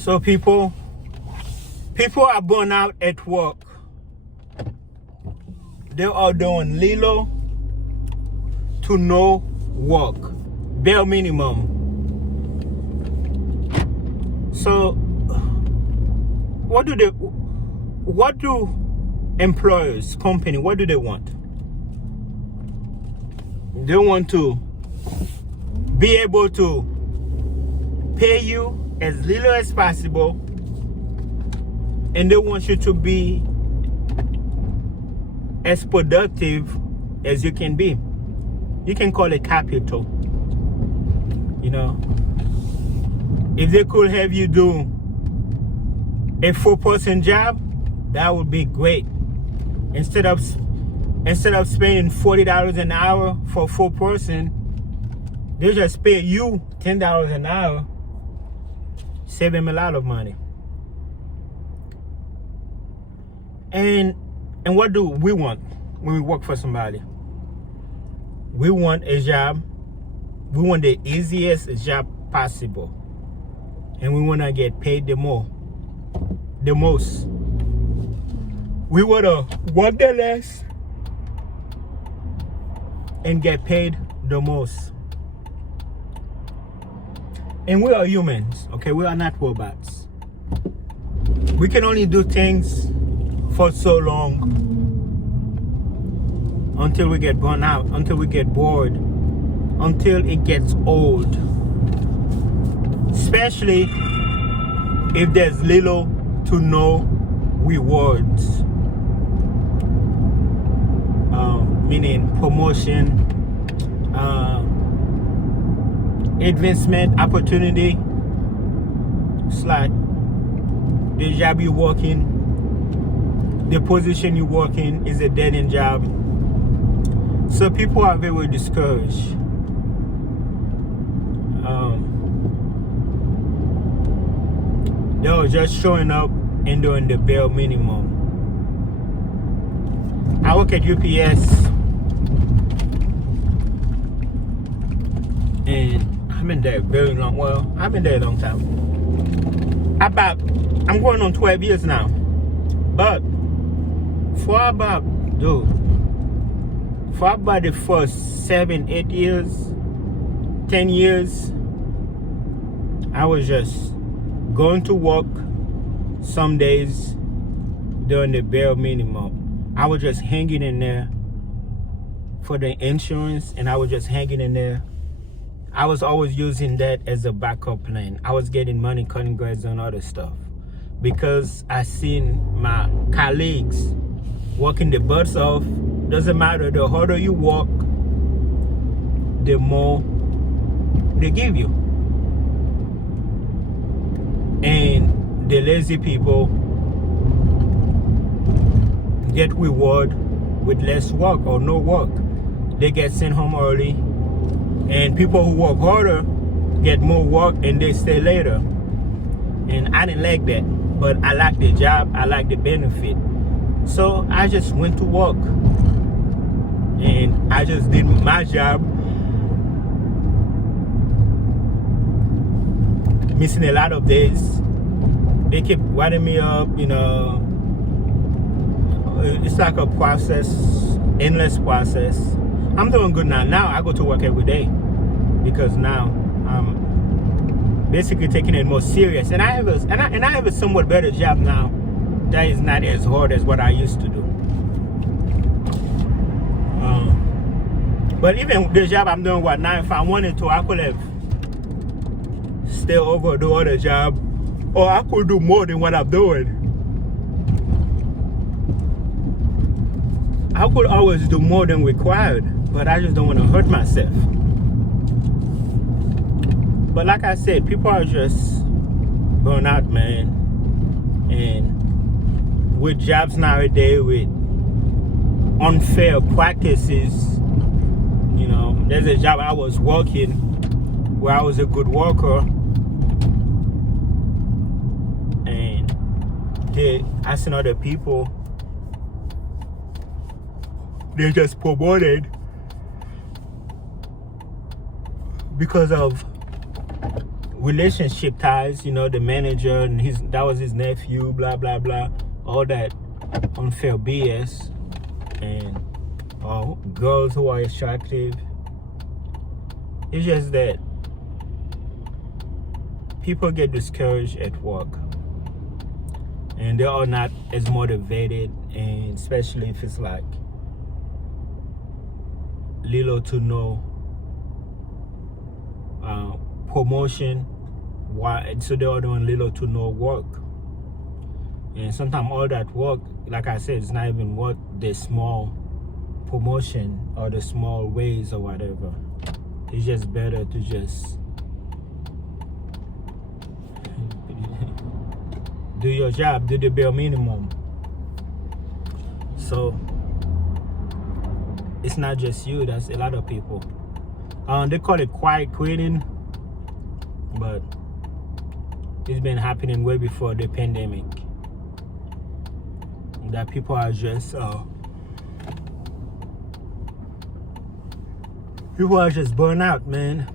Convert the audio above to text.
So people are burnt out at work. They are doing little to no work, bare minimum. So what do employers, company, what do they want? They want to be able to pay you as little as possible, and they want you to be as productive as you can be. You can call it capital. You know, if they could have you do a 4-person job, that would be great. Instead of spending $40 an hour for a 4-person, they just pay you $10 an hour. Save them a lot of money. And what do we want when we work for somebody? We want a job. We want the easiest job possible. And we want to get paid the most. We want to work the less and get paid the most. And we are humans, okay? We are not robots. We can only do things for so long until we get burned out, until we get bored, until it gets old. Especially if there's little to no rewards. Meaning promotion, advancement opportunity. It's like the job you work in, the position you work in is a dead-end job. So people are very discouraged. They're just showing up and doing the bare minimum. I work at UPS, and I've been there very long. Well, I've been there a long time. I'm going on 12 years now. But for about the first 7, 8 years, 10 years, I was just going to work some days doing the bare minimum. I was just hanging in there for the insurance, and I was just hanging in there. I was always using that as a backup plan. I was getting money, cutting grass, and other stuff, because I seen my colleagues working the butts off. Doesn't matter, the harder you work, the more they give you. And the lazy people get reward with less work or no work. They get sent home early, and people who work harder get more work and they stay later. And I didn't like that, but I like the job, I like the benefit. So I just went to work, and I just did my job, missing a lot of days. They kept winding me up, you know. It's like a process, endless process. I'm doing good now. Now I go to work every day, because now I'm basically taking it more serious. And I have a somewhat better job now that is not as hard as what I used to do. But even the job I'm doing right now, if I wanted to, I could have stayed over the other job, or I could do more than what I'm doing. I could always do more than required, but I just don't want to hurt myself. But like I said, people are just burnt out, man. And with jobs nowadays, with unfair practices, you know, there's a job I was working where I was a good worker, and I seen other people, they just promoted because of relationship ties, you know, the manager and that was his nephew, blah blah blah, all that unfair BS, and girls who are attractive. It's just that people get discouraged at work and they are not as motivated, and especially if it's like little to no promotion, so they are doing little to no work. And sometimes all that work, like I said, it's not even worth the small promotion or the small raise or whatever. It's just better to just do your job, do the bare minimum. So it's not just you, that's a lot of people. They call it quiet quitting, but it's been happening way before the pandemic. That people are just burnt out, man.